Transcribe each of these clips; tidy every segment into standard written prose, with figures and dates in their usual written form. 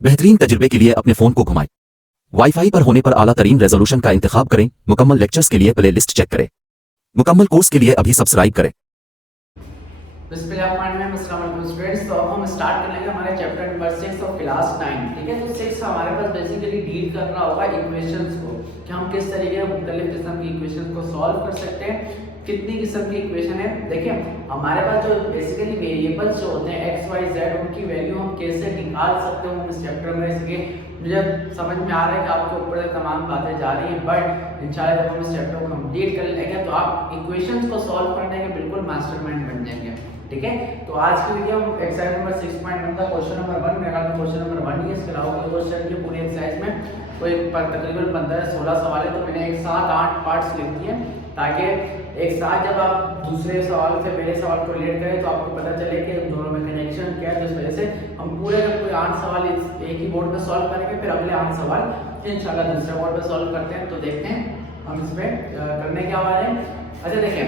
बेहतरीन तजुर्बे के लिए अपने फ़ोन को घुमाएं। वाईफाई पर होने पर आला तरीन रेजोल्यूशन का इंतखाब करें। मुकम्मल लेक्चर्स के लिए प्ले लिस्ट चेक करें। मुकम्मल कोर्स के लिए अभी सब्सक्राइब करें। स्टूडेंट्स, तो अब हम स्टार्ट कर लेंगे हमारे चैप्टर नंबर 6 ऑफ क्लास 9। ठीक है, तो 6 हमारे पास बेसिकली डील करना होगा इक्वेशंस को कि हम किस तरीके से मुख्तलिफ किस्म की इक्वेशंस को सॉल्व कर सकते हैं। कितनी किस्म की इक्वेशन है, देखिए हमारे पास जो बेसिकली वेरिएबल्स जो होते हैं x y z, उनकी वैल्यू हम कैसे निकाल सकते हैं इस चैप्टर में। इसलिए मुझे समझ में आ रहा है कि आपके ऊपर तमाम बातें जा रही हैं, बट इंशाल्लाह जब हम इस चैप्टर को कंप्लीट कर लेंगे तो आप इक्वेशंस को सॉल्व करने के बिल्कुल मास्टरमाइंड बन जाएंगे। ठीक है, तो आज की वीडियो हम एक्सरसाइज नंबर 6.1 का क्वेश्चन नंबर 1 मेरा क्वेश्चन नंबर 1 ही है। इसके अलावा क्वेश्चन के पूरे एक्सरसाइज में कोई तकरीबन 15-16 सवाल है, तो मैंने एक साथ 8 पार्ट्स लिख दिए ताकि एक साथ जब आप दूसरे सवाल से पहले सवाल को रिलेट करें तो आपको पता चले कि इन दोनों में कनेक्शन क्या है। तो इस वजह से हम पूरे का पूरे 8 सवाल एक ही बोर्ड पे सॉल्व करेंगे, फिर अगले 8 सवाल इंशाल्लाह दूसरे बोर्ड पे सॉल्व करते हैं। तो देखते हैं हम इसमें करने क्या वाले हैं। अच्छा देखें,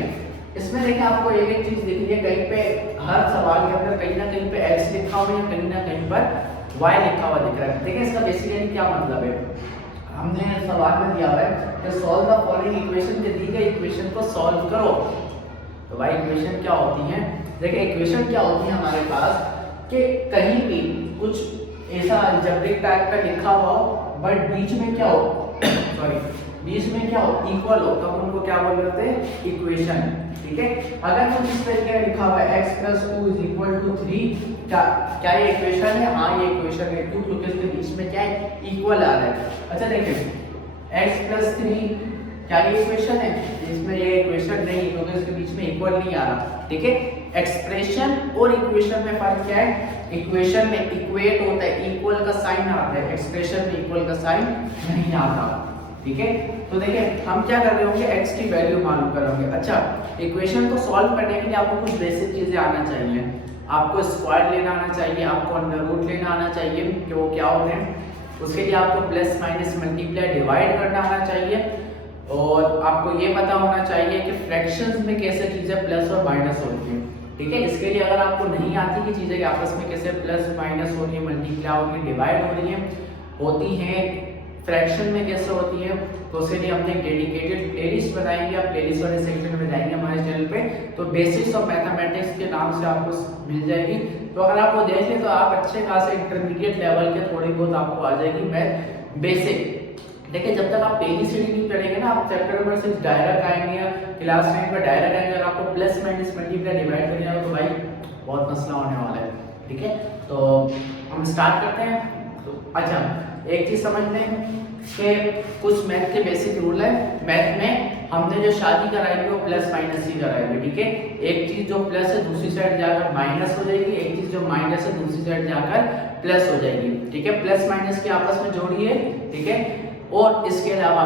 इसमें देखिए आपको एक चीज दिख रही है, कहीं पे हर सवाल के अंदर कहीं ना कहीं पे x लिखा हुआ है, कहीं ना कहीं पर y लिखा हुआ दिख रहा है। देखिए इसका बेसिकली क्या मतलब है, हमने सवाल में दिया हुआ है कि सॉल्व द फॉलोइंग इक्वेशन, के दी गई इक्वेशन को सॉल्व करो। तो भाई इक्वेशन क्या होती है, देखिए इक्वेशन क्या होती है हमारे पास कि कहीं भी कुछ ऐसा अलजेब्रिक टाइप का लिखा हुआ हो बट बीच में क्या हो सॉरी बीच में क्या हो इक्वल हो, तो हम उनको क्या बोल रहे हैं इक्वेशन। ठीक है, अगर कुछ इस तरीके का लिखा हुआ है x + 2 = 3, क्या ये इक्वेशन है? हाँ ये इक्वेशन है, क्यों? क्योंकि इसके बीच में क्या है इक्वल आ रहा है। अच्छा देखिए x + 3 क्या ये इक्वेशन है? इसमें ये इक्वेशन नहीं, क्योंकि इसके बीच में इक्वल नहीं आ रहा। ठीक है, एक्सप्रेशन और इक्वेशन में फर्क क्या है? इक्वेशन में इक्वेट होता है, इक्वल का साइन आता है, एक्सप्रेशन में इक्वल का साइन नहीं आता। ठीक है, तो देखिए हम क्या कर रहे होंगे, x की वैल्यू मालूम करेंगे। अच्छा, इक्वेशन को सॉल्व करने के लिए आपको कुछ बेसिक चीजें आना चाहिए। आपको स्क्वायर लेना आना चाहिए, आपको अंडर रूट लेना आना चाहिए कि वो क्या होते हैं। उसके लिए आपको प्लस माइनस मल्टीप्लाई डिवाइड करना आना चाहिए, और आपको ये पता होना चाहिए कि फ्रैक्शंस में कैसे चीजें प्लस और माइनस होती हैं। ठीक है, इसके लिए अगर आपको नहीं आती कि चीजें आपस में कैसे प्लस माइनस हो रही है, मल्टीप्लाई हो रही है, डिवाइड हो रही है, होती हैं फ्रैक्शन में कैसे होती है, तो उसके लिए हमने एक डेडिकेटेड प्लेलिस्ट बनाएंगे। आप प्लेलिस्ट वाले सेक्शन में जाएंगे हमारे चैनल पे, तो बेसिक्स ऑफ मैथमेटिक्स के नाम से आपको मिल जाएगी। तो अगर आप वो देखें तो आप अच्छे खासे इंटरमीडिएट लेवल के थोड़ी बहुत आपको आ जाएगी मैथ बेसिक। देखिए जब तक आप पहली सीढ़ी नहीं पढ़ेंगे ना, आप चैप्टर नंबर 6 डायरेक्ट आएंगे या क्लास 9 पर डायरेक्ट आएंगे, अगर आपको प्लस माइनस मल्टीप्लाई डिवाइड करना है तो भाई बहुत मसला होने वाला है। ठीक है, तो हम स्टार्ट करते हैं। तो अच्छा एक चीज समझ लें कि कुछ मैथ के बेसिक रूल है। मैथ में हमने जो शादी कराएंगे वो प्लस माइनस ही कराएंगे। ठीक है, एक चीज जो प्लस है दूसरी साइड जाकर माइनस हो जाएगी, एक चीज जो माइनस है दूसरी साइड जाकर प्लस हो जाएगी। ठीक है, प्लस माइनस की आपस में जोड़िए। ठीक है, और इसके अलावा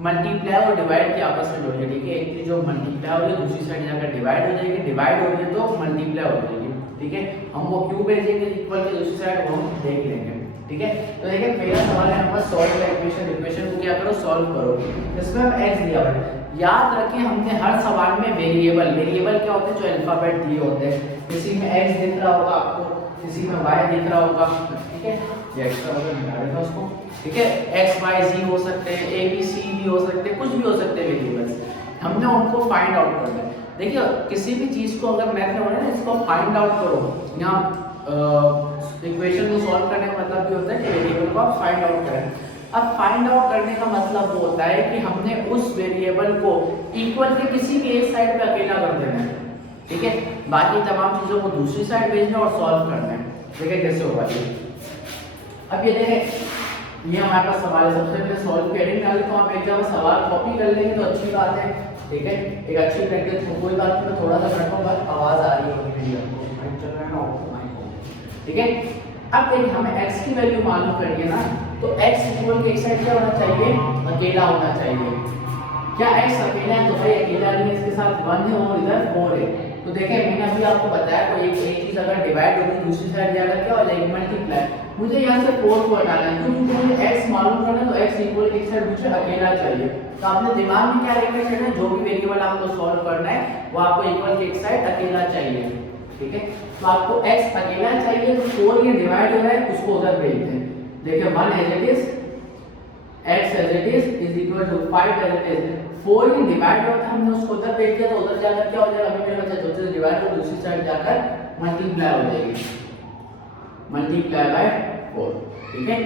मल्टीप्लाई और डिवाइड की आपस में जोड़िए। ठीक है, एक चीज जो मल्टीप्लाई हो रही है दूसरी साइड जाकर डिवाइड हो जाएगी, डिवाइड हो रही है तो मल्टीप्लाई हो जाएगी। ठीक है, हम वो क्यों भेजेंगे इक्वल के दूसरी साइड वो हम देख लेंगे। ठीक है, तो देखिए पहला सवाल है हमारा सॉल्व द इक्वेशन। इक्वेशन को क्या करो, सॉल्व करो। इसमें हम x दिया हुआ है, याद रखें हमने हर सवाल में वेरिएबल क्या होते हैं, जो अल्फाबेट दिए होते हैं। किसी में x दिख रहा होगा आपको, किसी में y दिख रहा होगा। ठीक है, ये एक्स्ट्रा वगैरह निकाल देगा उसको। ठीक है, x y z हो सकते हैं, a b c भी हो सकते हैं, कुछ भी हो सकते हैं वेरिएबल्स। हमने उनको फाइंड आउट करना है। देखिए किसी भी चीज को अगर मैथ में होना है ना, इसको फाइंड आउट करो। यहाँ इक्वेशन को सॉल्व करने का मतलब ये होता है कि वेरिएबल को आप फाइंड आउट करें। अब फाइंड आउट करने का मतलब वो होता है कि हमने उस वेरिएबल को इक्वल के किसी भी एक साइड पे अकेला कर देना है। ठीक है, बाकी तमाम चीजों को दूसरी साइड भेजना और सॉल्व करना है। देखिए कैसे होगा ये। अब ये देखें, ये हमारे पास सवाल है। सबसे पहले सॉल्व करेंगे, डालें तो आप एक जगह सवाल कॉपी कर लेंगे तो अच्छी बात है। ठीक है, एक अच्छी प्रैक्टिस हो। कोई बात नहीं, थोड़ा सा घटूंगा, आवाज आ रही होगी मेरी आपको, चल रहा है ना। ठीक है, अब देखिए हमें x की वैल्यू मालूम करनी है ना, तो x इक्वल के एक साइड क्या होना चाहिए, अकेला होना चाहिए। क्या x अकेला है? तो भाई अकेला नहीं है, इसके साथ 1 है और इधर 4 है। तो देखिए मैंने अभी आपको बताया कोई एक चीज अगर डिवाइड होगी दूसरी साइड जाकर क्या हो जाएगी, मल्टीप्लाई। मुझे यहाँ से 4 को हटाना है, क्योंकि मुझे x मालूम करना है, तो x इक्वल के एक साइड मुझे अकेला चाहिए। तो आपने दिमाग में क्या लेकर चलना है, जो भी वेरिएबल आपको सॉल्व करना है वो आपको इक्वल के एक साइड अकेला चाहिए। ठीक है। तो आपको x अकेला चाहिए तो 4 ये डिवाइड हो रहा है उसको उधर भेज दें। देखिए 1 as it is, x as it is equal to 5 as it is. 4 ये डिवाइड होता है, हमने उसको उधर भेज दिया तो उधर जाकर क्या हो जाएगा, अभी मेरे बच्चा जो चीज डिवाइड हो दूसरी साइड जाकर मल्टीप्लाई हो जाएगी, मल्टीप्लाई बाय 4, ठीक है।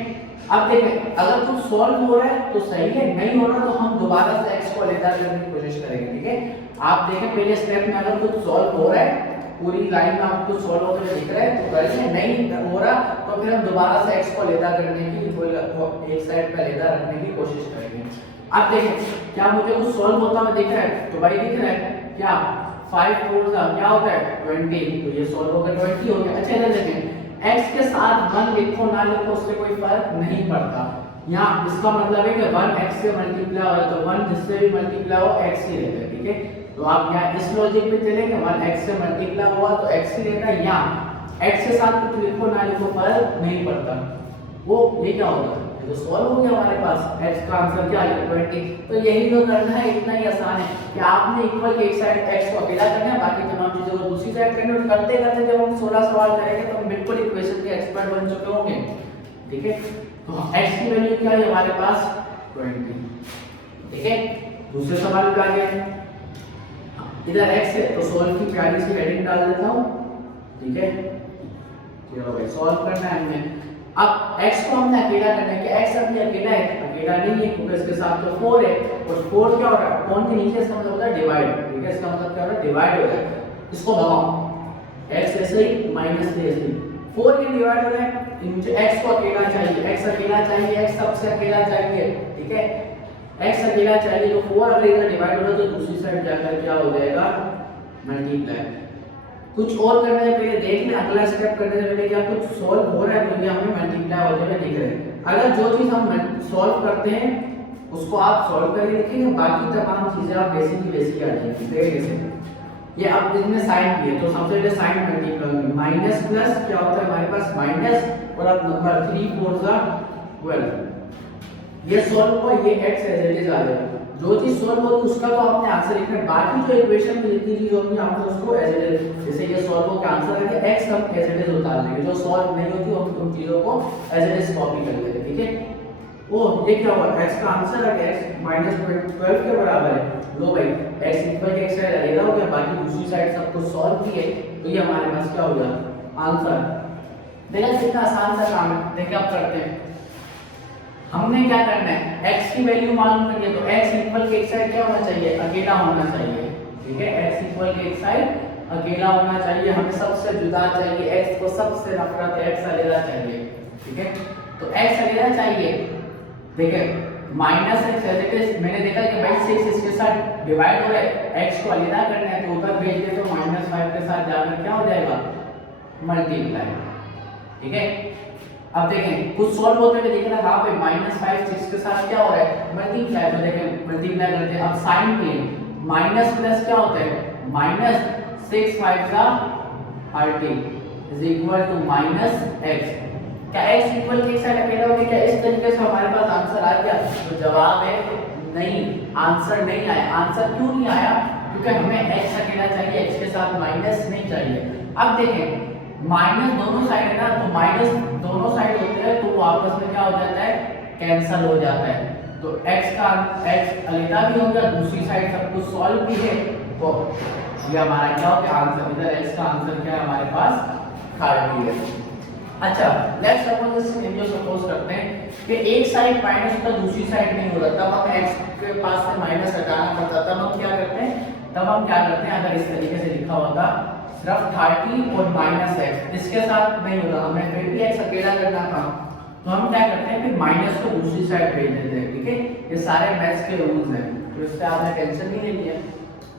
अब देखें अगर कुछ सॉल्व हो रहा है तो सही है, नहीं हो रहा तो हम दोबारा से x को लेकर करने की कोशिश करेंगे, ठीक है। आप देखें पहले स्टेप में अगर कुछ सॉल्व हो रहा है, पूरी लाइन में आपको कुछ सॉल्व होते हुए दिख रहा है तो करेंगे, नहीं हो रहा तो फिर हम दोबारा से x को लेकर करने की एक साइड पे लेकर रखने की कोशिश करेंगे। अब देखें क्या मुझे कुछ सॉल्व होता हुआ दिख रहा है, तो भाई दिख रहा है क्या 5 4 क्या होता है 20, तो ये सॉल्व होकर 20 हो गया। अच्छा इधर देखें x के साथ 1 लिखो ना लिखो उससे कोई फर्क नहीं पड़ता, यहाँ इसका मतलब है कि 1 x से मल्टीप्लाई हो रहा है तो 1 जिससे भी मल्टीप्लाई हो x ही रहता है, ठीक है। तो आप यहाँ इस लॉजिक पे चलेंगे 1 x से मल्टीप्लाई हुआ तो x ही रहता है, यहाँ x के साथ कुछ लिखो ना लिखो फर्क नहीं पड़ता, वो ये क्या होगा तो सॉल्व हो गया हमारे पास, x का आंसर क्या है 20। तो यही तो करना है, इतना ही आसान है कि आपने इक्वल के एक साइड x को अकेला करना है, बाकी तमाम चीजों को दूसरी साइड करनी है। करते करते जब हम 16 सवाल करेंगे तो हम बिल्कुल इक्वेशन के एक्सपर्ट बन चुके होंगे, ठीक है। तो x की वैल्यू क्या है हमारे पास 20, ठीक है। दूसरे सवाल पे आ गए, इधर x है तो सॉल्व की प्यारी सी हेडिंग डाल देता हूं, ठीक है। चलो भाई सॉल्व करना है हमें। अब x को हमने अकेला करना है कि x अभी अकेला है, अकेला नहीं है क्योंकि इसके साथ तो 4 है और 4 क्या हो रहा है कौन के नीचे, इसका मतलब होता है डिवाइड, ठीक है। इसका मतलब क्या हो रहा है डिवाइड हो रहा है, इसको भगाओ x ऐसे ही माइनस ऐसे ही 4 ये डिवाइड हो रहा है, मुझे x को अकेला चाहिए, x अकेला चाहिए, x सबसे अकेला चाहिए, ठीक है। x अकेला चाहिए तो 4 अगर इधर डिवाइड हो रहा है तो दूसरी साइड जाकर क्या हो जाएगा मल्टीप्लाई। कुछ और करने से पहले देख लें, अगला स्टेप करने से पहले क्या कुछ सॉल्व हो रहा है तो ये हमें मल्टीप्लाई होते हुए दिख रहे हैं। अगर जो चीज हम सॉल्व करते हैं उसको आप सॉल्व करके लिखेंगे, बाकी तमाम चीजें आप बेसिक की बेसिक आ जाएगी। देखिए कैसे ये अब इसमें साइन भी है तो सबसे पहले साइन मल्टीप्लाई होंगे, माइनस प्लस क्या होता है हमारे पास माइनस और अब नंबर 3 4 12, ये सॉल्व हुआ, ये x एज इट इज आ जाएगा। जो चीज सॉल्व होगी उसका तो आपने आंसर लिखना है, बाकी जो इक्वेशन में जितनी चीज होगी आपने उसको एज इट इज, जैसे ये सॉल्व हो के आंसर आ गया x हम एज इट इज उतार लेंगे, जो सॉल्व नहीं होती हम उन चीजों को एज इट इज कॉपी कर लेंगे, ठीक है। ओ ये क्या हुआ x का आंसर आ गया x -12 के बराबर है। लो भाई x इक्वल के x साइड अलग हो गया, बाकी दूसरी साइड सब कुछ सॉल्व किए तो ये हमारे पास क्या हो गया आंसर। देखिए कितना आसान सा काम है। देखिए अब करते हैं, हमने क्या करना है x की वैल्यू मालूम करनी है तो x इक्वल के एक साइड क्या होना चाहिए अकेला होना चाहिए, ठीक है। x इक्वल के एक साइड अकेला होना चाहिए, हमें सबसे जुदा चाहिए, x को सबसे नफरत है, x अलग चाहिए, ठीक है। तो x अलग चाहिए, देखिए minus x as it is, मैंने देखा कि भाई 6 इसके साथ डिवाइड हो रहा है, x को अलग करना है तो ऊपर भेज दे तो -5 के साथ जाकर क्या हो जाएगा मल्टीप्लाई, ठीक है। अब देखें कुछ सॉल्व होते हुए दिख रहा है, हाँ भाई -5 6 के साथ क्या हो रहा है मल्टीप्लाई, तो देखें मल्टीप्लाई करते हैं। अब साइन पे माइनस प्लस क्या होता है -6 5 30 इज इक्वल टू -x। क्या x इक्वल के एक साइड अकेला हो गया, क्या इस तरीके से हमारे पास आंसर आ गया? तो जवाब है नहीं, आंसर नहीं आया। आंसर क्यों नहीं आया? क्योंकि हमें x अकेला चाहिए, x के साथ माइनस नहीं चाहिए। अब देखें माइनस दोनों साइड है ना, तो माइनस दोनों साइड होते हैं तो वो आपस में क्या हो जाता है कैंसिल हो जाता है। तो x का x अलग भी हो गया, दूसरी साइड सब कुछ सॉल्व भी है, तो ये हमारा क्या हो गया आंसर। इधर x का आंसर क्या है हमारे पास 30 है। अच्छा लेट्स सपोज इस सिनेरियो सपोज करते हैं कि एक साइड माइनस होता है दूसरी साइड नहीं हो रहा, तब हमें x के पास से माइनस हटाना पड़ता, तब हम क्या करते हैं अगर इस तरीके से लिखा होता सिर्फ 30 और -x, इसके साथ नहीं होगा, हमें फिर भी x अकेला करना था, तो हम क्या करते हैं फिर माइनस को दूसरी साइड भेज देते हैं, ठीक है। ये सारे मैथ्स के रूल्स हैं, तो इससे आपने टेंशन नहीं लेनी है।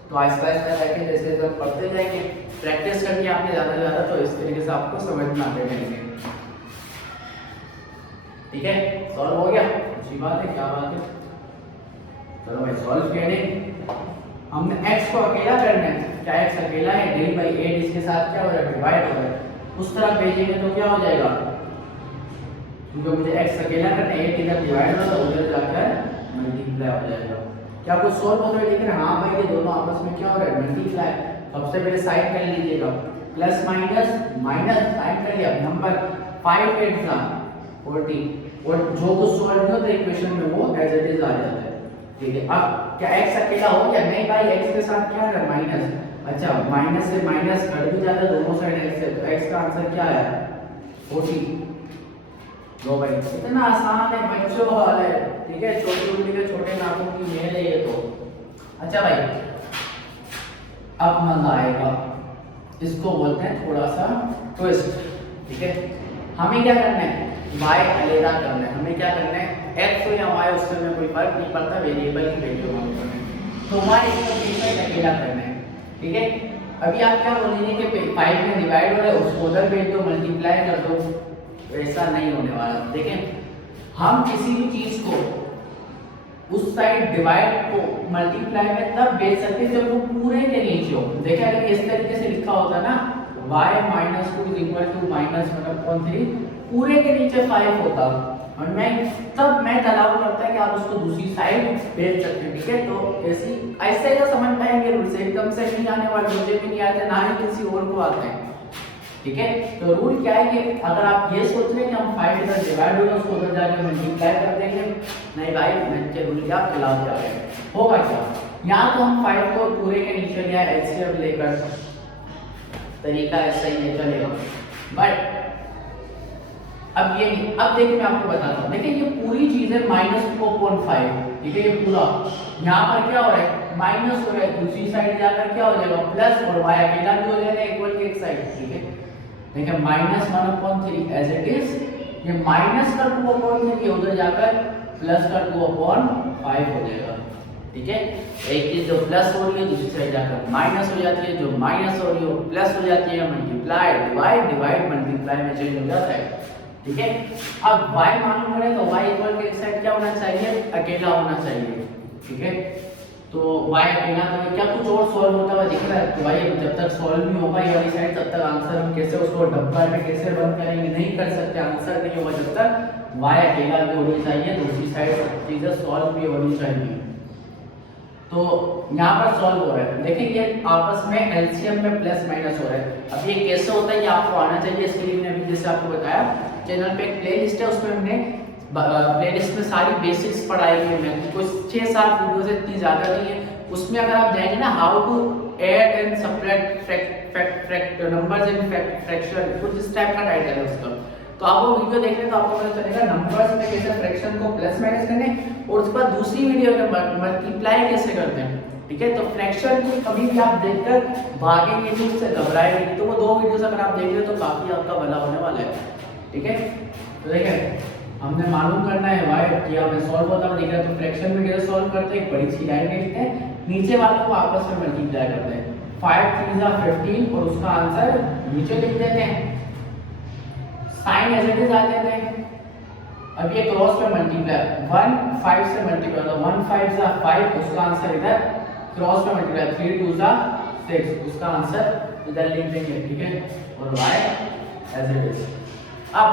तो आहिस्ता आहिस्ता करके जैसे जब पढ़ते जाएंगे, प्रैक्टिस करके आपने ज़्यादा तो इस तरीके से आपको समझ में आते रहेंगे, ठीक है। सॉल्व हो गया, अच्छी बात है, क्या बात है। चलो भाई सॉल्व किया, हमने x को अकेला करना है, क्या x अकेला है नहीं भाई, 8 इसके साथ क्या हो रहा है डिवाइड हो रहा है, उस तरफ भेजेंगे तो क्या हो जाएगा, क्योंकि मुझे x अकेला करना है, 8 इधर डिवाइड हो तो उधर जाकर मल्टीप्लाई हो जाएगा। क्या कुछ सॉल्व होता है? देख रहे हैं हाँ भाई ये दोनों आपस में क्या हो रहा है मल्टीप्लाई, सबसे पहले साइन कर लीजिएगा, प्लस माइनस माइनस साइन कर लिया, नंबर 5 8 40 और जो कुछ सॉल्व नहीं होता इक्वेशन में वो एज इट इज आ जाता है। ठीक है, अब क्या x अकेला हो गया? नहीं भाई, x के साथ क्या है माइनस। अच्छा, माइनस से माइनस कट भी जाता है दोनों साइड x से, तो x का आंसर क्या है 40। लो भाई, इतना आसान है बच्चों वाला है। ठीक है, छोटी उंगली के छोटे नाखून की मेल है ये तो। अच्छा भाई, अब मजा आएगा, इसको बोलते हैं थोड़ा सा ट्विस्ट। ठीक है, हमें क्या करना है, y अलग करना है। हमें क्या करना है, x हो या y उससे में कोई फर्क नहीं पड़ता, वेरिएबल की वैल्यू मालूम करना है। तो y इक्वल अकेला करना है। ठीक है, अभी आप क्या बोलेंगे कि 5 में डिवाइड हो रहा है, उसको उधर भेज दो, मल्टीप्लाई कर दो, ऐसा नहीं होने वाला। देखें, हम किसी भी चीज को उस साइड डिवाइड को मल्टीप्लाई में तब भेज सकते हैं जब वो पूरे के नीचे हो। देखिए, अगर इस तरीके से लिखा होता ना y - 2 = -1/3, पूरे के नीचे 5 होता और तब मैं अलाउ करता है कि आप उसको दूसरी साइड भेज सकते हैं। ठीक है, तो ऐसे ही तो समझ पाएंगे रूल से, एकदम से नहीं आने वाले, मुझे भी नहीं आते, ना ही किसी और को आते हैं। ठीक है, तो रूल क्या है कि अगर आप ये सोच रहे हैं कि हम 5 इधर डिवाइड होगा उसको उधर जाके मल्टीप्लाई कर देंगे, नहीं भाई, मैं के रूल क्या खिलाफ जा रहे हैं, होगा क्या, यहाँ तो हम 5 को पूरे के नीचे लिया, एलसीएम लेकर, तरीका ऐसा ही है, चलेगा। बट अब ये नहीं, अब देखिए मैं आपको बताता हूँ। देखिए, ये पूरी चीज है -2.5। ठीक है, ये पूरा यहाँ पर क्या हो रहा है, माइनस हो रहा है, दूसरी साइड जाकर क्या हो जाएगा प्लस, और y अकेला भी हो जाएगा इक्वल की एक साइड। ठीक है, देखिए -1/3 एज इट इज, ये माइनस का 2/3 उधर जाकर प्लस का 2/5 हो जाएगा। ठीक है, एक चीज जो प्लस हो रही है दूसरी साइड जाकर माइनस हो जाती है, जो माइनस हो रही है वो प्लस हो जाती है, मल्टीप्लाई डिवाइड डिवाइड मल्टीप्लाई में चेंज हो जाता है। ठीक है, अब y मालूम करें तो y इक्वल के एक साइड क्या होना चाहिए, अकेला होना चाहिए। ठीक है, तो y अकेला, तो क्या कुछ और सॉल्व होता हुआ दिख रहा है, तो भाई जब तक सॉल्व नहीं होगा ये वाली साइड, तब तक आंसर हम कैसे उसको डब्बा में कैसे बंद करेंगे, नहीं कर सकते, आंसर नहीं होगा जब तक y अकेला भी होनी चाहिए, दूसरी साइड चीजें सॉल्व भी होनी चाहिए। तो यहाँ पर सॉल्व हो रहा है, देखिए ये आपस में एलसीएम में प्लस माइनस हो रहा है। अब ये कैसे होता है ये आपको आना चाहिए, इसके लिए मैंने अभी जैसे आपको बताया चैनल पे एक प्लेलिस्ट है, उसमें हमने प्लेलिस्ट में सारी बेसिक्स पढ़ाई हुई है, कुछ 6-7 वीडियोस है, इतनी ज़्यादा नहीं है। उसमें अगर आप जाएंगे ना, how to add and subtract numbers in fraction, कुछ इस टाइप का टाइटल है उसका, तो आप वो वीडियो देख लें तो आपको पता चलेगा नंबर्स में कैसे फ्रैक्शन को प्लस माइनस करने, और उसके बाद दूसरी वीडियो में मल्टीप्लाई कैसे करते हैं। ठीक है, तो फ्रैक्शन को कभी भी आप देखकर भागेंगे नहीं, उससे घबराएंगे नहीं, तो वो 2 वीडियोस अगर आप देख ले तो काफ़ी आपका भला होने वाला है। ठीक है, तो देखिए हमने मालूम करना है y किया, हमें सॉल्व होता हुआ दिख रहा है, तो फ्रैक्शन में कैसे सॉल्व करते हैं, एक बड़ी सी लाइन लिखते हैं, नीचे वाले को आपस में मल्टीप्लाई करते हैं, 5 3 = 15 और उसका आंसर नीचे लिख देते हैं, साइन एज इट इज आ जाते हैं। अब ये क्रॉस में मल्टीप्लाई 1 5 से मल्टीप्लाई, तो 1 5 = 5, उसका आंसर इधर क्रॉस में मल्टीप्लाई 3 2 = 6, उसका आंसर इधर लिख देंगे। ठीक है, और y एज इट इज। अब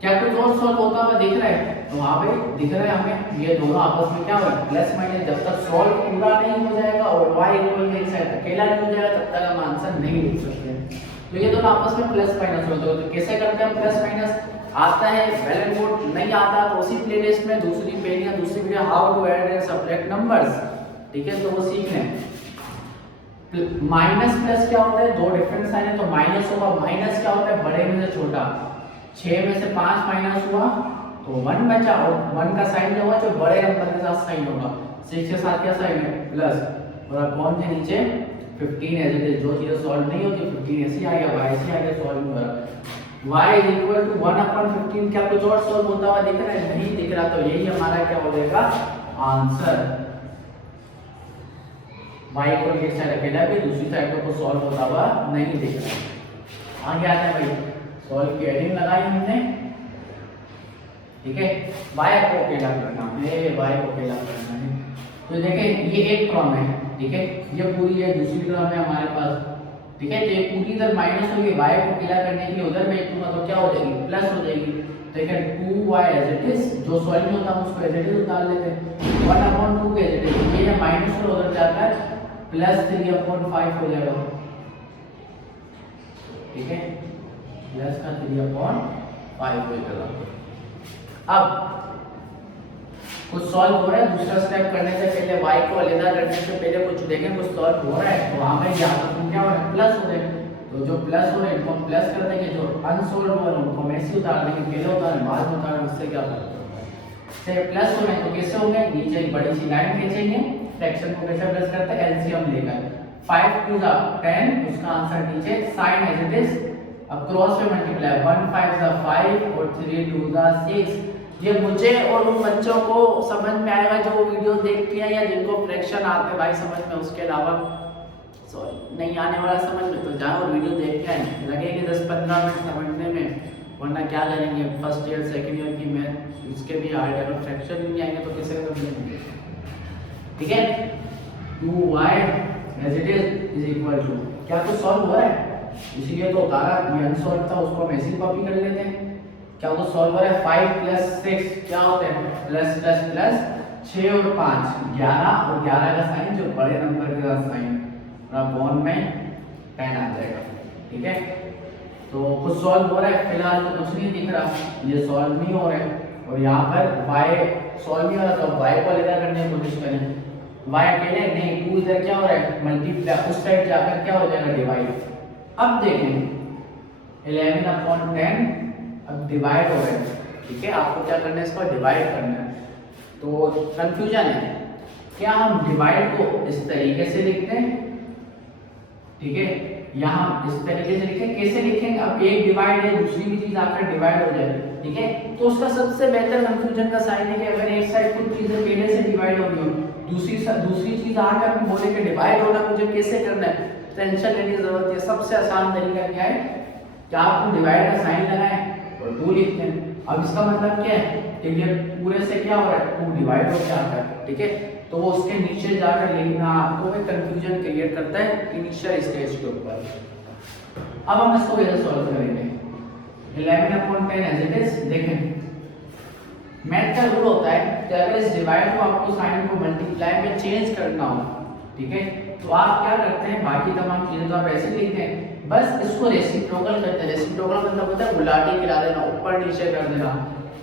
क्या कुछ और सॉल्व होता हुआ दिख रहा है, तो वहां पे दिख रहा है हमें ये दोनों आपस में क्या हो रहा है, प्लस माइनस, जब तक सॉल्व पूरा नहीं हो जाएगा और y इक्वल के एक साइड अकेला नहीं हो जाएगा तब तक हम आंसर नहीं लिख सकते। तो ये दोनों आपस में प्लस माइनस होते हैं, तो कैसे करते हैं प्लस माइनस, आता है वेल एंड गुड, नहीं आता तो उसी प्लेलिस्ट में दूसरी पेज या दूसरी video how to add and subtract numbers. ठीक है, तो वो सीख लें। माइनस प्लस क्या होता है, 2 डिफरेंट साइन है तो माइनस होगा, माइनस क्या होता है, बड़े में से छोटा, 6 में से 5 माइनस हुआ तो 1 बचा, और 1 का साइन जो होगा जो बड़े नंबर के साथ साइन होगा, 6 के साथ क्या साइन है प्लस, और अपॉन के नीचे 15 एज इट इज, जो चीज़ें सॉल्व नहीं होती 15 ऐसे आ गया, y ऐसे आ गया, सॉल्व नहीं हो रहा। y = 1/15, क्या कुछ और सॉल्व होता हुआ दिख रहा है, नहीं दिख रहा, तो यही हमारा क्या हो जाएगा आंसर। y इक्वल एक साइड अकेला भी, दूसरी साइड को सॉल्व होता हुआ नहीं दिख रहा। आगे आता है भाई, सॉल्व की हेडिंग लगाई हमने। ठीक है, y को अकेला करना है, y को अकेला करना है। तो देखें ये एक क्रॉम है, ठीक है, ये पूरी है, दूसरी क्रॉम है हमारे पास। ठीक है, तो ये पूरी इधर माइनस होगी, y को अकेला करने के लिए उधर भेज दूंगा तो क्या हो जाएगी प्लस हो जाएगी। देखें 2y एज इट इज, जो सॉल्व नहीं होता हम उसको एज इट इज उतार लेते हैं, 1/2 एज इट इज, ये माइनस और उधर जाकर प्लस 3/5 हो जाएगा, ठीक है, प्लस का 3/5 हो जाएगा। अब कुछ सॉल्व हो रहा है, दूसरा स्टेप करने से पहले y को अलग करने से पहले कुछ देखें कुछ सॉल्व हो रहा है, तो वहां पे यहाँ पर क्या हो रहा है, प्लस हो रहा है, तो जो प्लस हो रहे हैं इनको हम प्लस कर देंगे, जो अनसोल्व हो रहे हैं उनको हम ऐसे उतार देंगे, पहले उतारें बाद में उतारें, उससे क्या फर्क पड़ता है। से प्लस हो रहे हैं तो कैसे होंगे, नीचे एक बड़ी सी लाइन खींचेंगे, फ्रैक्शन को कैसे प्लस करते हैं, एलसीएम लेकर 5 2 10, उसका आंसर नीचे साइन एज इट इज, अब क्रॉस पे मल्टीप्लाई 1 5 5 और 3 2 6। ये मुझे और उन बच्चों को समझ में आएगा जो वीडियो देखते हैं या जिनको फ्रैक्शन आते हैं भाई समझ में, उसके अलावा सॉरी नहीं आने वाला समझ में तो जाओ और वीडियो देख के आए, लगेंगे 10-15 मिनट समझने में, वरना क्या करेंगे फर्स्ट ईयर सेकंड ईयर की मैथ इसके भी हार्ड है, अगर फ्रैक्शन नहीं आएंगे तो कैसे समझेंगे, ठीक है। 2y as it is equal to, क्या कुछ सॉल्व हो रहा है, इसीलिए तो उतारा, ये अनसॉल्व था उसको हम ऐसे ही कॉपी कर लेते हैं, क्या कुछ सॉल्व हो रहा है, 5 प्लस 6 क्या होता है, प्लस प्लस प्लस 6 और 5 11, और 11 का साइन जो बड़े नंबर के साथ साइन बॉन्ड में 10 आ जाएगा, ठीक है। तो कुछ सॉल्व हो रहा है, फिलहाल तो कुछ नहीं दिख रहा, ये सॉल्व नहीं हो रहा है, और यहाँ पर y सॉल्व नहीं हो रहा, तो y को अलग करने की कोशिश करें, y अकेले नहीं, 2 इधर क्या हो रहा है मल्टीप्लाई, उस साइड जाकर क्या हो जाएगा डिवाइड। अब देखें 11/10 अब डिवाइड हो रहा है, ठीक है, आपको क्या करना है, इसको डिवाइड करना है, तो कंफ्यूजन है, क्या हम डिवाइड को इस तरीके से लिखते हैं, ठीक है, यहाँ इस तरीके से लिखें, कैसे लिखेंगे, अब एक डिवाइड है दूसरी भी चीज आकर डिवाइड हो जाए, ठीक है, तो उसका सबसे बेहतर कंफ्यूजन का साइन है कि अगर एक साइड कुछ चीजें पहले से डिवाइड हो रही हो, दूसरी चीज आकर हम बोले कि डिवाइड होना मुझे कैसे करना है, टेंशन लेने की जरूरत है, सबसे आसान तरीका क्या है कि आप डिवाइड का साइन लगाएं और 2 लिखते हैं। अब इसका मतलब क्या है कि ये पूरे से क्या हो रहा है 2 डिवाइड हो जाता है, ठीक है, तो वो उसके नीचे जाकर लिखना आपको एक कंफ्यूजन क्रिएट करता है इनिशियल स्टेज के ऊपर। अब हम इसको कैसे सॉल्व करेंगे, 11/10 एज इट इज, देखें मैथ का रूल होता है कि अगर इस डिवाइड को आपको साइन को मल्टीप्लाई में चेंज करना हो, ठीक है, तो आप क्या करते हैं, बाकी तमाम चीजें तो आप ऐसे लिखते हैं, बस इसको रेसिप्रोकल करते हैं, रेसिप्रोकल मतलब होता है उलाटी गिरा देना, ऊपर नीचे कर देना।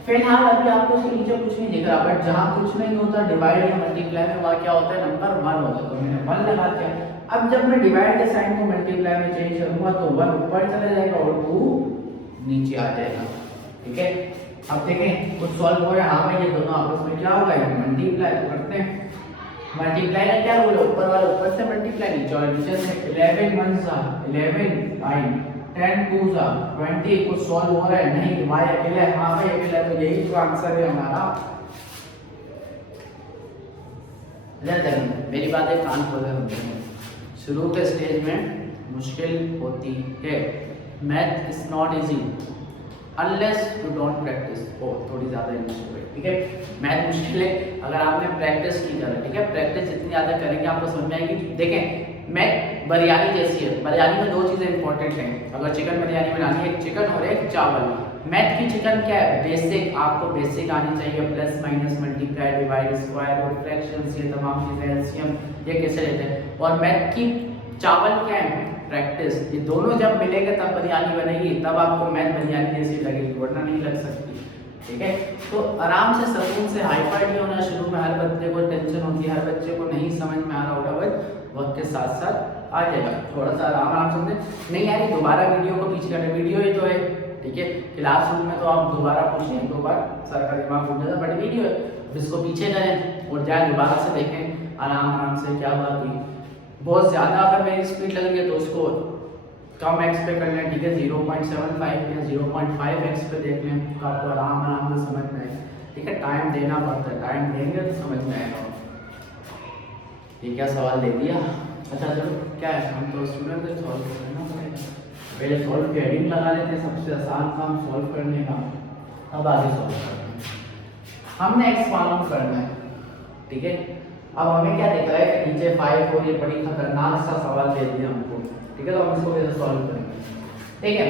फिलहाल अभी आपको इसके नीचे कुछ नहीं दिख रहा, बट जहाँ कुछ नहीं होता डिवाइड या मल्टीप्लाई में वहाँ क्या होता है नंबर 1 होता है, तो मैंने 1 लगा दिया। अब जब मैं डिवाइड के साइन को मल्टीप्लाई में चेंज करूंगा तो 1 ऊपर चला जाएगा और 2 नीचे आ जाएगा, ठीक है। अब देखें कुछ सॉल्व हो रहा है, हाँ भाई ये दोनों आपस में क्या होगा, मल्टीप्लाई तो करते हैं, मल्टीप्लाई का क्या रूल है, ऊपर वाला ऊपर से मल्टीप्लाई, नीचे वाला नीचे से, 11 1 11 9 10 2 20, कुछ सॉल्व हो रहा है, नहीं y अकेला है, हाँ भाई अकेला, तो यही तो आंसर है हमारा। मेरी बातें कान खोले होते हैं, शुरू के स्टेज में मुश्किल होती है, math is not easy unless you don't practice, ओ थोड़ी ज़्यादा इंग्लिश हो गई, ठीक है, मैथ मुश्किल है अगर आपने प्रैक्टिस नहीं करा, ठीक है, प्रैक्टिस जितनी ज़्यादा करेंगे आपको समझ में आएगी। देखें मैथ बिरयानी जैसी है, बिरयानी में 2 चीज़ें इंपॉर्टेंट हैं, अगर चिकन बिरयानी बनानी है, एक चिकन और एक चावल। मैथ की चिकन क्या है, बेसिक, आपको बेसिक आनी चाहिए, plus minus multiply divide square और फ्रैक्शंस, ये तमाम चीज़ें, एलसीएम ये कैसे लेते हैं, और मैथ की चावल क्या है, प्रैक्टिस, ये दोनों जब मिलेंगे तब बिरयानी बनेगी, तब आपको मैथ बिरयानी जैसी लगेगी, वरना नहीं लग सकती, ठीक है। तो आराम से सुकून से हाइपर नहीं होना, शुरू में हर बच्चे को टेंशन होती है, हर बच्चे को नहीं समझ में आ रहा होगा, बट वक्त के साथ साथ आ जाएगा, थोड़ा सा आराम समझे, नहीं यार दोबारा वीडियो को पीछे करें, वीडियो ही तो है, ठीक है, क्लासरूम में तो आप दोबारा पूछें, 2 बार सर का दिमाग घूम जाता, बड़ी वीडियो है, इसको पीछे करें और जाए दोबारा से देखें आराम से क्या बात हुई। बहुत ज़्यादा अगर मेरी स्पीड लग रही है तो उसको कम एक्स पे कर लें, ठीक है, 0.75 या 0.5 एक्स पे देख लें, तो आपको आराम से समझ में आए, ठीक है, टाइम देना पड़ता है, टाइम देंगे तो समझ में आएगा। ये क्या सवाल दे दिया, अच्छा चलो क्या है, हम तो स्टूडेंट से सॉल्व करना पड़ेगा, पहले सॉल्व की हेडिंग लगा लेते हैं, सबसे आसान काम सॉल्व करने का, अब आगे सॉल्व करना है, हमने एक्स मालूम करना है, ठीक है। अब हमें क्या दिख रहा है कि नीचे 5 और ये बड़ी खतरनाक सा सवाल दे दिया हमको, ठीक है, तो हम इसको कैसे सॉल्व करेंगे, ठीक है।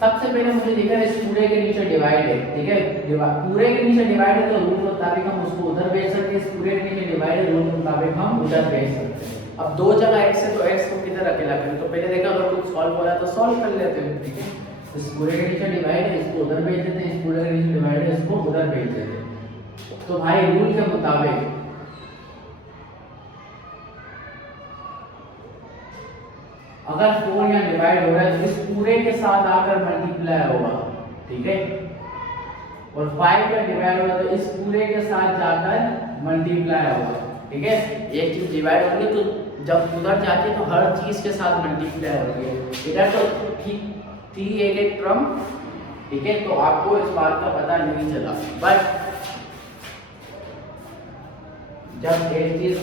सबसे पहले मुझे दिखा है इस पूरे के नीचे डिवाइड है, ठीक है, पूरे के नीचे डिवाइड है तो रूल के मुताबिक हम उसको उधर भेज सकते हैं, इस पूरे के नीचे डिवाइड है रूल के मुताबिक हम उधर भेज सकते हैं, अब दो जगह x है तो x को किधर अकेला करें, तो पहले देखा अगर कुछ सॉल्व हो रहा है तो सॉल्व कर लेते हैं, ठीक है। इस पूरे के नीचे डिवाइड है, इसको उधर भेज देते हैं, इस पूरे के नीचे डिवाइड है, इसको उधर भेज देते हैं। तो भाई रूल के मुताबिक अगर 4 यहाँ डिवाइड हो रहा है तो इस पूरे के साथ आकर मल्टीप्लाई होगा, ठीक है। और 5 का डिवाइड हो रहा है तो इस पूरे के साथ जाकर मल्टीप्लाई होगा, ठीक है। एक चीज डिवाइड होगी तो जब उधर जाती है तो हर चीज के साथ मल्टीप्लाई होगी। इधर तो ठीक थी एक टर्म, ठीक है, तो आपको इस बात का पता नहीं चला, बट जब एक चीज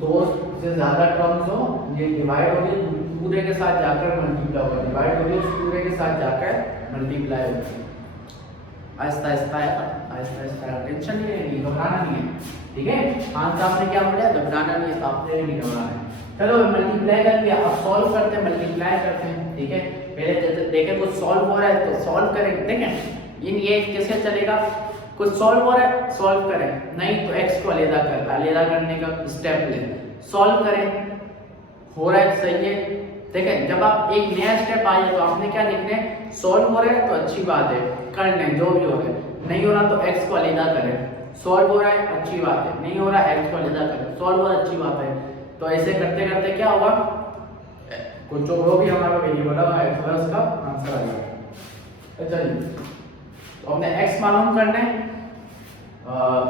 दो से ज्यादा टर्म्स हो, ये डिवाइड होगी पूरे के साथ जाकर मल्टीप्लाई होगा, डिवाइड होगी पूरे के साथ जाकर मल्टीप्लाई होगी। आहिस्ता आहिस्ता टेंशन नहीं लेनी, घबराना नहीं है, ठीक है। आंसर आपने क्या बोला, घबराना नहीं है, आपने नहीं घबराना है। चलो मल्टीप्लाई कर लिया, अब सॉल्व करते हैं, मल्टीप्लाई करते हैं, ठीक है। पहले देखें कुछ सॉल्व हो रहा है तो सॉल्व करेंगे, ठीक है। ये कैसे चलेगा, कुछ सॉल्व हो रहा है सॉल्व करें, नहीं तो x को अलग करने का स्टेप लें, सॉल्व करें, हो रहा है सही है। देखें जब आप एक नया स्टेप आइए तो आपने क्या लिखना है, सॉल्व हो रहा है तो अच्छी बात है, कर लें जो भी हो रहा है, नहीं हो रहा तो x को अलग करें, सॉल्व हो रहा है अच्छी बात है, नहीं हो रहा है x को अलग करें, सॉल्व हो रहा है अच्छी बात है। तो ऐसे करते करते क्या होगा, कुछ जो भी हमारा वेरिएबल होगा x होगा, उसका आंसर आ जाएगा। चलिए तो हमने x मालूम करना है,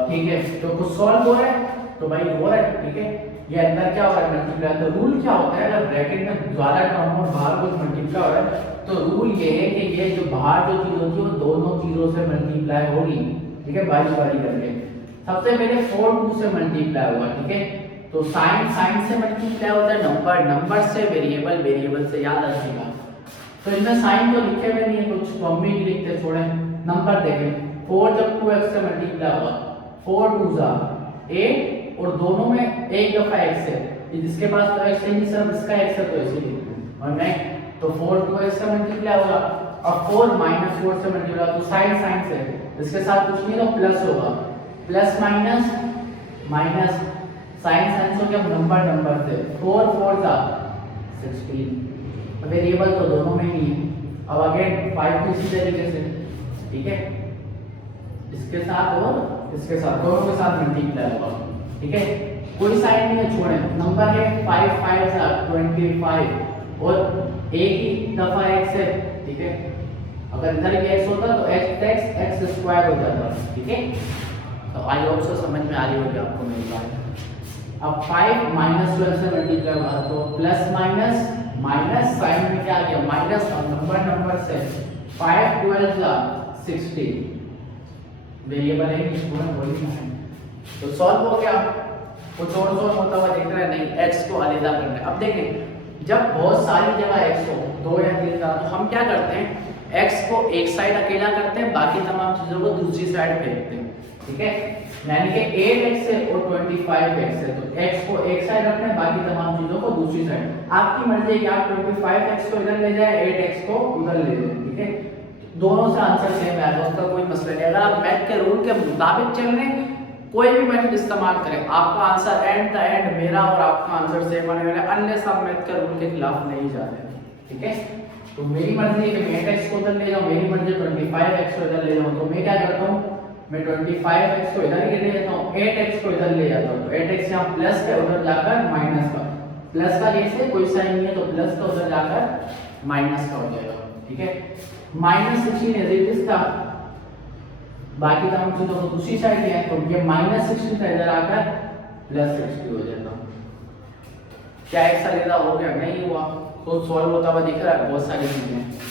ठीक है। तो कुछ सॉल्व हो रहा है तो भाई हो रहा है, ठीक है। ये अंदर क्या हो रहा है, मल्टीप्लाई। तो रूल क्या होता है, अगर ब्रैकेट में ज्यादा टर्म और बाहर कुछ मल्टीप्लाई हो रहा है तो रूल ये है कि ये जो बाहर जो चीज होती है वो दोनों चीजों से मल्टीप्लाई होगी, ठीक है, बारी बारी करके। सबसे पहले 4 2 से मल्टीप्लाई होगा, ठीक है। तो साइन से मल्टीप्लाई होता है, नंबर से, वेरिएबल से, याद रखिएगा। तो इसमें साइन तो लिखे हुए नहीं है कुछ, तो हम भी नहीं लिखते, छोड़े। नंबर देखें, 4 जब 2x से मल्टीप्लाई होगा, 4 2 जा 8, और दोनों में एक दफा x है, जिसके पास तो x है नहीं, सब इसका x है तो इसे लिखते और नहीं। तो 4 2x से मल्टीप्लाई होगा, और 4 4 से मल्टीप्लाई होगा, तो साइन से, इसके साथ कुछ नहीं तो प्लस होगा, प्लस माइनस साइन हो गया नंबर से, 4 4 जा 16, वेरिएबल तो दोनों में ही है। अब अगेन 5 इसी तरीके से, ठीक है, इसके साथ और इसके साथ, दोनों के साथ मल्टीप्लाई होगा, ठीक है। कोई साइन नहीं है, छोड़े। नंबर है 5 5 जा 25, और एक ही दफा x है, ठीक है। अगर इधर भी x होता तो x स्क्वायर हो जाता, ठीक है। तो आई होप सो समझ में आ रही होगी आपको मेरी बात। अब 5 -12 से मल्टीप्लाई हुआ तो प्लस माइनस साइन में क्या आ गया, माइनस, और नंबर से 5 12 जा 60, वेरिएबल है इसको ना बोली है। तो सॉल्व हो गया, कुछ और सॉल्व होता हुआ दिख रहा है, नहीं, x को अलग करना है। अब देखें जब बहुत सारी जगह x हो, 2 या 3 जगह, तो हम क्या करते हैं, x को एक साइड अकेला करते हैं, बाकी तमाम चीजों को दूसरी साइड फेंकते हैं, ठीक है। यानी कि 8x है और 25x है, तो x को एक साइड रखना है, बाकी तमाम चीजों को दूसरी साइड। आपकी मर्जी है कि आप 25x को इधर ले जाए, 8x को उधर ले जाए, ठीक है। दोनों से आंसर सेम है, उसका कोई मसला नहीं। अगर आप मैथ के रूल के मुताबिक चल रहे हैं, कोई भी मेथड इस्तेमाल करें, आपका आंसर एट द एंड मेरा और आपका आंसर सेम आने वाला है, अन्य सब मैथ के रूल के खिलाफ नहीं जा रहे, ठीक है। तो मेरी मर्जी है कि मैं 8x को इधर ले जाऊं, मेरी मर्जी 25x को इधर ले जाऊं, तो मैं क्या करता हूं, मैं 25x को इधर ही ले जाता हूं, 8x को इधर ले जाता हूं। तो 8x यहां प्लस का, उधर जाकर माइनस का, प्लस का जैसे कोई साइन नहीं है तो प्लस का उधर जाकर माइनस का हो जाएगा, ठीक है। -16 इज था, बाकी तमाम चीजों को दूसरी साइड है, तो ये -16 का इधर आकर +60 हो जाता। क्या एक साइड हो गया, नहीं हुआ, तो सॉल्व होता हुआ दिख रहा है, बहुत सारी चीजें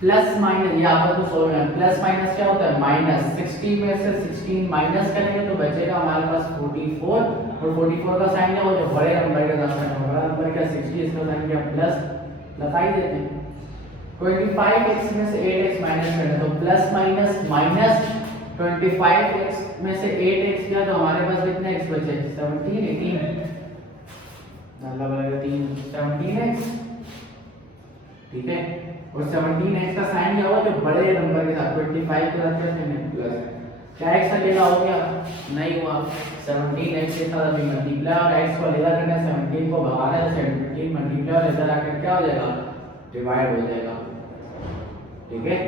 प्लस माइनस, ये आपका तो सॉल्व है। प्लस माइनस क्या होता है, माइनस, 60 में से 16 माइनस करेंगे तो बचेगा हमारे पास 44, और 44 का साइन है वो जो बड़े नंबर का साइन है, बड़ा नंबर का 60, इसका साइन क्या प्लस लगा ही देते हैं। 25x में से 8x माइनस करना, तो प्लस माइनस 25x में से 8x किया तो हमारे पास कितने x बचे, 17 18, मतलब 17x, ठीक है। और 17x का साइन क्या हुआ, जो बड़े नंबर के साथ 25 के साथ क्या साइन है, प्लस। क्या x अकेला हो गया, नहीं हुआ, 17 एक्स के साथ अभी मल्टीप्लाई और एक्स को लेकर करना है 17 को भगाना है 17 मल्टीप्लाई और इधर आकर क्या हो जाएगा डिवाइड हो जाएगा। ठीक है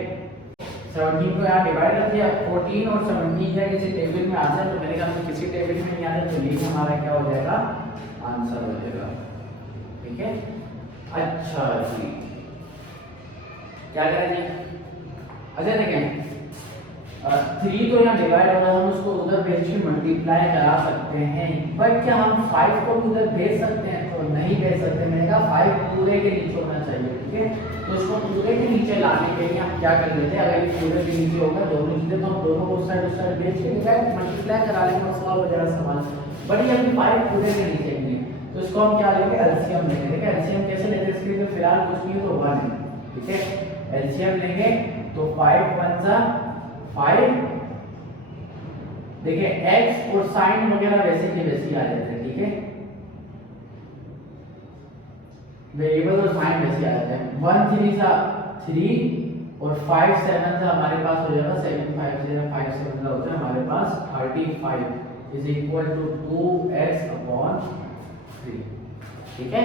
17 को यहाँ डिवाइड कर दिया 14 और 17 का किसी टेबल में आता है तो मेरे ख्याल में किसी टेबल में नहीं आता तो ये हमारा क्या हो जाएगा आंसर हो जाएगा। ठीक है अच्छा जी क्या करेंगे अच्छा देखें 3 तो यहाँ डिवाइड होगा हम उसको उधर भेज के मल्टीप्लाई करा सकते हैं बट क्या हम 5 को भी उधर भेज सकते हैं तो नहीं भेज सकते। मैंने कहा 5 पूरे के नीचे होना चाहिए। ठीक है तो इसको पूरे के नीचे लाने के लिए हम क्या कर लेते हैं अगर ये पूरे के नीचे होगा दोनों चीजें तो हम दोनों को उस साइड भेज के डायरेक्ट मल्टीप्लाई करा लेंगे और सॉल्व हो जाएगा सवाल। बट ये अभी 5 पूरे के नीचे नहीं है तो इसको हम क्या लेंगे एलसीएम लेंगे। ठीक है एलसीएम कैसे लेते हैं इसके लिए फिलहाल कुछ नहीं तो 1 है। ठीक है एलसीएम लेंगे तो 5 1 जा 5 देखिए x और साइन वगैरह वैसे की वैसी आ जाते हैं। ठीक है वेरिएबल और साइन वैसे आ जाते हैं 1 3 सा 3 और 5 7 सा हमारे पास हो जाएगा 7 5 से 5 7 सा होता है हमारे पास 35 is equal to 2x upon 3। ठीक है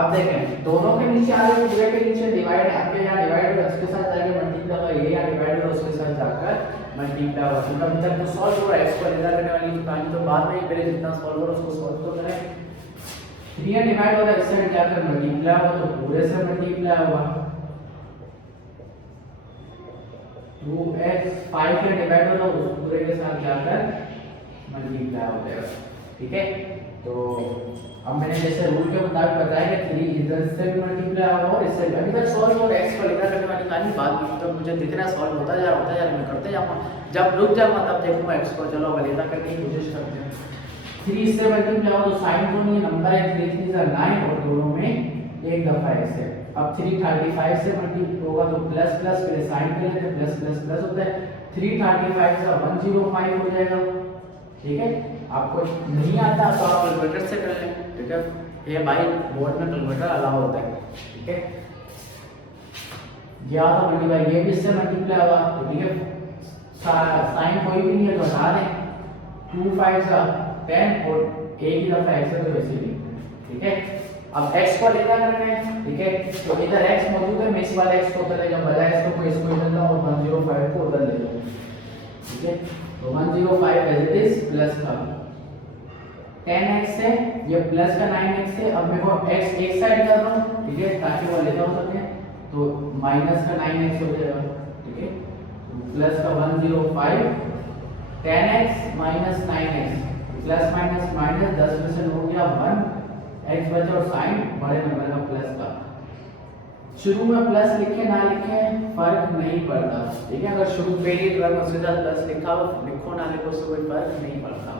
अब देखें दोनों के नीचे आ रहे पूरे के नीचे डिवाइड है आपके यहाँ डिवाइड होगा उसके साथ जाके मल्टीप्लाई होगा ये यहाँ डिवाइड होगा उसके साथ जाकर मल्टीप्लाई होगा क्योंकि अभी तक तो सॉल्व हो रहा है एक्स को लेकर करने वाली कहानी तो बाद में ही पहले जितना सॉल्व हो रहा है उसको सॉल्व तो करें। 3 डिवाइड हो रहा है इससे जाकर मल्टीप्लाई होगा तो पूरे से मल्टीप्लाई होगा 2x 5 के डिवाइड हो रहा है उस पूरे के साथ जाकर मल्टीप्लाई हो जाएगा। ठीक है तो अब मैंने जैसे रूल के मुताबिक बताया कि 3 इधर से भी मल्टीप्लाई होगा और इससे अभी तक सॉल्व और x को लेकर करने वाली कहानी बाद में तो मुझे दिख रहा है सॉल्व होता जा रहा मैं करते जाऊंगा जब रुक जाऊंगा तब देखूंगा x को चलो वलीदा करने की कोशिश करते हैं। 3 इससे मल्टीप्लाई हो तो साइन दोनों ये नंबर है 3 3 जा 9 और दोनों में एक दफा x है। अब 3 35 से मल्टीप्लाई होगा तो प्लस प्लस फिर साइन के लेते प्लस प्लस प्लस होता है 3 35 से 105 हो जाएगा। ठीक है आपको नहीं आता तो आप कैलकुलेटर से कर लें। ठीक है ये भाई बोर्ड में कैलकुलेटर अलाउ होता है। ठीक है ये आता मल्टीप्लाई ये भी इससे मल्टीप्लाई होगा तो ठीक है साइन कोई भी नहीं है तो हटा दें 2 5 का 10 और एक ही दफा x है तो वैसे ही। ठीक है अब x को लेकर करना है। ठीक है तो इधर x मौजूद है मैं इस वाले x को उधर ले जाऊं बजाय इसको इसको इधर लाऊं और 105 को उधर ले जाऊं। ठीक है तो 105 एज इट इज प्लस का 10x है ये प्लस का 9x है। अब मेरे को x एक साइड कर रहा हूं ठीक है ताकि वो लेता हो सके तो माइनस का 9x हो जाएगा। ठीक है प्लस का 105 10x minus 9x plus minus minus 10% हो गया 1 x बचा और साइन बड़े नंबर का प्लस का शुरू में प्लस लिखे ना लिखे फर्क नहीं पड़ता। ठीक है अगर शुरू पे ही टर्म उसके साथ प्लस लिखा हो लिखो ना लिखो उससे कोई फर्क नहीं पड़ता।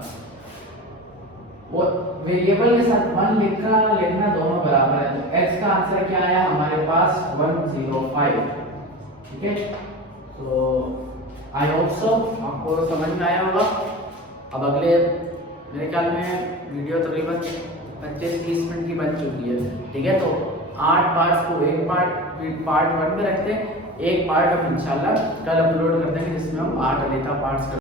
वो वेरिएबल के साथ 1 लिखना दोनों बराबर है तो x का आंसर क्या आया हमारे पास 105। ठीक है तो आई होप सो आपको समझ में आया होगा। अब अगले मेरे ख्याल में वीडियो तकरीबन 25-30 मिनट की बन चुकी है। ठीक है तो 8 पार्ट्स को एक पार्ट 1 में रखते हैं एक पार्ट हम इंशाल्लाह कल अपलोड करते हैं जिसमें हम 8 अलीता पार्ट्स